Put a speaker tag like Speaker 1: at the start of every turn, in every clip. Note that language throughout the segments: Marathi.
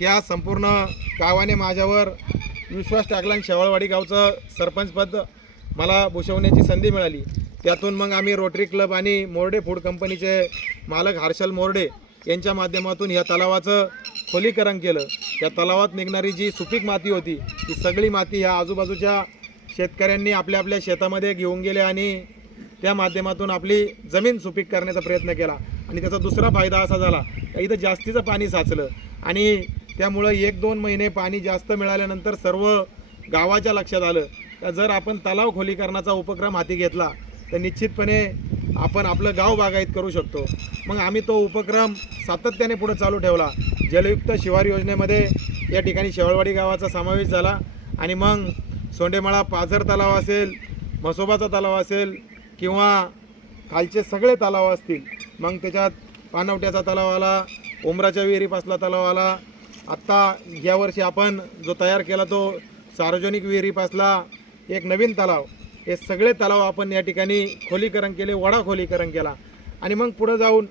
Speaker 1: या संपूर्ण गावाने माझ्यावर विश्वास टाकला आणि शेवाळवाडी गावचं सरपंचपद मला भूषवण्याची संधी मिळाली. त्यातून मग आम्ही रोटरी क्लब आणि मोर्डे फूड कंपनीचे मालक हर्षल मोर्डे यांच्या माध्यमातून या तलावाचं खोलीकरण केलं. या तलावात निघणारी जी सुपीक माती होती ती सगळी माती ह्या आजूबाजूच्या शेतकऱ्यांनी आपल्या आपल्या शेतामध्ये घेऊन गेले आणि त्या माध्यमातून आपली जमीन सुपीक करण्याचा प्रयत्न केला. आणि त्याचा दुसरा फायदा असा झाला इथं जास्तीचं पाणी साचलं आणि त्यामुळं एक दोन महिने पाणी जास्त मिळाल्यानंतर सर्व गावाच्या लक्षात आलं. तर जर आपण तलाव खोलीकरणाचा उपक्रम हाती घेतला तर निश्चितपणे आपण आपलं गाव बागायत करू शकतो. मग आम्ही तो उपक्रम सातत्याने पुढे चालू ठेवला. जलयुक्त शिवार योजनेमध्ये या ठिकाणी शेवळवाडी गावाचा समावेश झाला. आणि मग सोंडेमळा पाझर तलाव असेल म्हसोबाचा तलाव असेल किंवा खालचे सगळे तलाव असतील मग त्याच्यात पानवट्याचा तलाव आला उमराच्या विहिरीपासला तलाव आला आत्ता यावर्षी आपण जो तयार केला तो सार्वजनिक विहिरीपासला एक नवीन तलाव हे सगळे तलाव आपण या ठिकाणी खोलीकरण केले वडा खोलीकरण केला. आणि मग पुढं जाऊन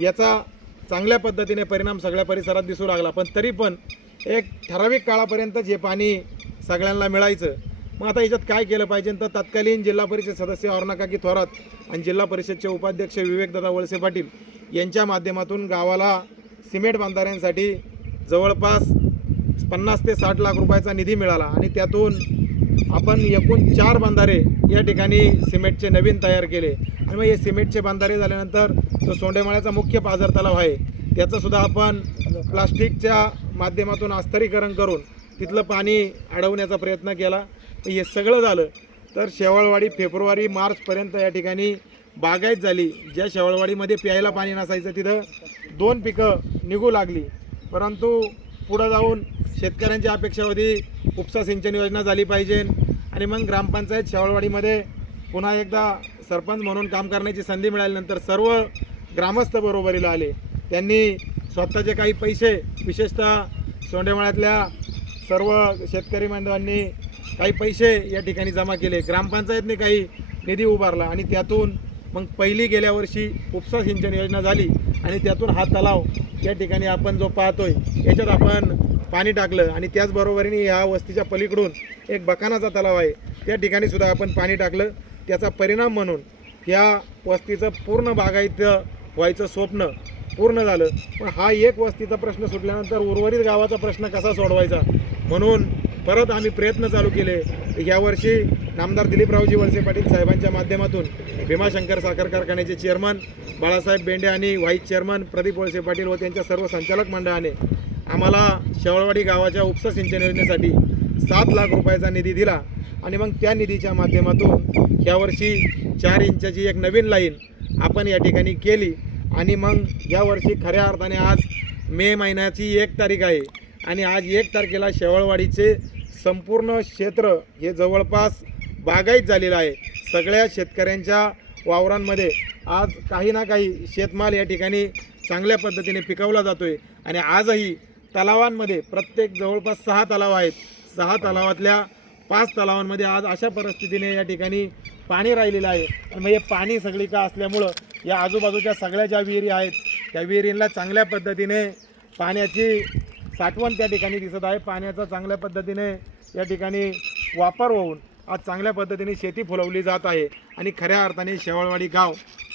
Speaker 1: याचा चांगल्या पद्धतीने परिणाम सगळ्या परिसरात दिसू लागला. पण तरी पण एक ठराविक काळापर्यंतच हे पाणी सगळ्यांना मिळायचं. मग आता याच्यात काय केलं पाहिजे तर तत्कालीन जिल्हा परिषद सदस्य अरुणाकाकी थोरात आणि जिल्हा परिषदचे उपाध्यक्ष विवेकदादा वळसे पाटील यांच्या माध्यमातून गावाला सिमेंट बांधाऱ्यांसाठी जवळपास पन्नास ते साठ लाख रुपयाचा निधी मिळाला आणि त्यातून आपण एकूण चार बांधारे या ठिकाणी सिमेंटचे नवीन तयार केले. आणि मग हे सिमेंटचे बांधारे झाल्यानंतर जो सोंडेमाळ्याचा मुख्य पाझर तलाव आहे त्याचंसुद्धा आपण प्लास्टिकच्या माध्यमातून आस्तरीकरण करून तिथलं पाणी अडवण्याचा प्रयत्न केला. हे सगळं झालं. तर शेवाळवाडी फेब्रुवारी मार्चपर्यंत या ठिकाणी बागायत झाली. ज्या शेवाळवाडीमध्ये प्यायला पाणी नसायचं तिथं दोन पिकं निघू लागली. परंतु पुढं जाऊन शेतकऱ्यांची अपेक्षा होती उपसा सिंचन योजना झाली पाहिजे. आणि मग ग्रामपंचायत शेवळवाडीमध्ये पुन्हा एकदा सरपंच म्हणून काम करण्याची संधी मिळाल्यानंतर सर्व ग्रामस्थ बरोबरीला आले. त्यांनी स्वतःचे काही पैसे विशेषतः सोंडेमाळ्यातल्या सर्व शेतकरी बांधवांनी काही पैसे या ठिकाणी जमा केले. ग्रामपंचायतने काही निधी उभारला आणि त्यातून मग पहिली गेल्या वर्षी उपसा सिंचन योजना झाली आणि त्यातून हा तलाव या ठिकाणी आपण जो पाहतोय याच्यात आपण पाणी टाकलं आणि त्याचबरोबरीने ह्या वस्तीच्या पलीकडून एक बकानाचा तलाव आहे त्या ठिकाणी सुद्धा आपण पाणी टाकलं. त्याचा परिणाम म्हणून या वस्तीचं पूर्ण बागायत व्हायचं स्वप्न पूर्ण झालं. पण हा एक वस्तीचा प्रश्न सुटल्यानंतर उर्वरित गावाचा प्रश्न कसा सोडवायचा? म्हणून परत आम्ही प्रयत्न चालू केले. यावर्षी नामदार दिलीपरावजी वळसे पाटील साहेबांच्या माध्यमातून भीमाशंकर साखर कारखान्याचे चेअरमन बाळासाहेब बेंडे आणि व्हाईस चेअरमन प्रदीप वळसे पाटील व त्यांच्या सर्व संचालक मंडळाने आम्हाला शेवळवाडी गावाच्या उपसा सिंचन योजनेसाठी सात लाख रुपयाचा निधी दिला आणि मग त्या निधीच्या माध्यमातून यावर्षी चार इंचाची एक नवीन लाईन आपण या ठिकाणी केली आणि मग यावर्षी खऱ्या अर्थाने आज मे महिन्याची एक तारीख आहे आणि आज एक तारखेला शेवळवाडीचे संपूर्ण क्षेत्र हे जवळपास बागायत झालेला आहे. सगळ्या शेतकऱ्यांच्या वावरांमध्ये आज काही ना काही शेतमाल या ठिकाणी चांगल्या पद्धतीने पिकवला जातो आहे आणि आजही तलावांमध्ये प्रत्येक जवळपास सहा तलाव आहेत. सहा तलावातल्या पाच तलावांमध्ये आज अशा परिस्थितीने या ठिकाणी पाणी राहिलेलं आहे. आणि मग हे पाणी सगळी का असल्यामुळं या आजूबाजूच्या सगळ्या ज्या विहिरी आहेत त्या विहिरींना चांगल्या पद्धतीने पाण्याची साठवण त्या ठिकाणी दिसत आहे. पाण्याचा चांगल्या पद्धतीने या ठिकाणी वापर होऊन आज चांगल्या पद्धतीने शेती फुलवली जात आहे आणि खऱ्या अर्थाने शेवाळवाडी गाव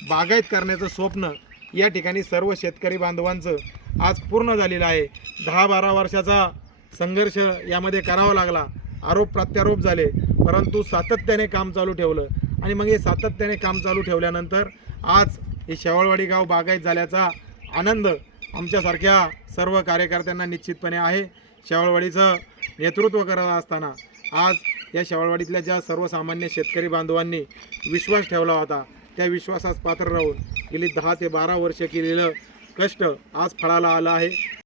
Speaker 1: बागायत करण्याचं स्वप्न या ठिकाणी सर्व शेतकरी बांधवांचं आज पूर्ण झालेलं आहे. दहा बारा वर्षाचा संघर्ष यामध्ये करावा लागला. आरोप प्रत्यारोप झाले. परंतु सातत्याने काम चालू ठेवलं. आणि मग हे सातत्याने काम चालू ठेवल्यानंतर आज हे शेवाळवाडी गाव बागायत झाल्याचा आनंद आमच्यासारख्या सर्व कार्यकर्त्यांना निश्चितपणे आहे. शेवाळवाडीचं नेतृत्व करत असताना आज या शेवाळवाडीतल्या ज्या सर्वसामान्य शेतकरी बांधवांनी विश्वास ठेवला होता त्या विश्वासास पात्र राहून गेली दहा ते बारा वर्ष केलेलं कष्ट आज फळाला आलं आहे.